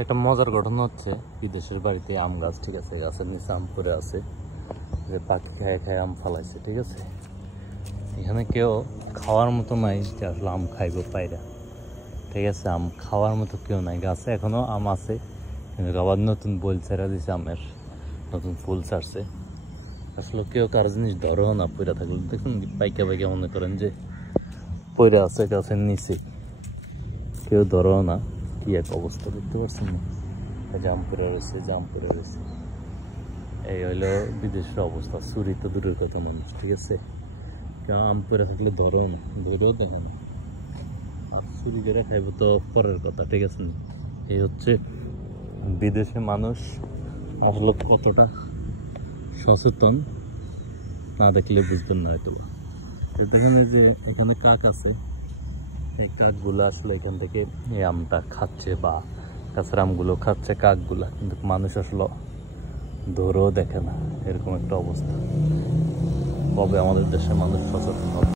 একটা মজার ঘটনা হচ্ছে, বিদেশের বাড়িতে আম গাছ, ঠিক আছে, গাছের নিচে আম পড়ে আছে, যে পাখি খায় খায় আম ফালাইছে, ঠিক আছে। এখানে কেউ খাওয়ার মতো নাই যে আসলে আম খাইব পায়রা, ঠিক আছে। আম খাওয়ার মতো কেউ নাই, গাছে এখনো আম আছে, কিন্তু আবার নতুন বল ছেড়া দিছে, আমের নতুন ফুল ছাড়ছে। আসলে কেউ কারো জিনিস ধরেও না, পইরা থাকলে দেখুন পাইকা পাইকা মনে করেন যে পইরা আছে গাছের নিচে, কেউ ধরেও না। কি এক অবস্থা দেখতে পাচ্ছেন না, জাম পরে রয়েছে, জাম পরে রয়েছে। এই হইলো বিদেশের অবস্থা। চুরি তো দূরের কথা মানুষ, ঠিক আছে, কেউ আম পরে থাকলে ধরেও না, ধরেও দেখে না, আর চুরি করে খাইব তো পরের কথা, ঠিক আছে। এই হচ্ছে বিদেশে মানুষ আসলে কতটা সচেতন, না দেখলে বুঝবেন না হয়তো। দেখেন যে এখানে কাক আছে, এই কাকগুলো আসলে এখান থেকে এই আমটা খাচ্ছে, বা গাছের আমগুলো খাচ্ছে কাকগুলা, কিন্তু মানুষ আসলে ধরেও দেখে না। এরকম একটা অবস্থা। কবে আমাদের দেশে মানুষ সচেতন হবে?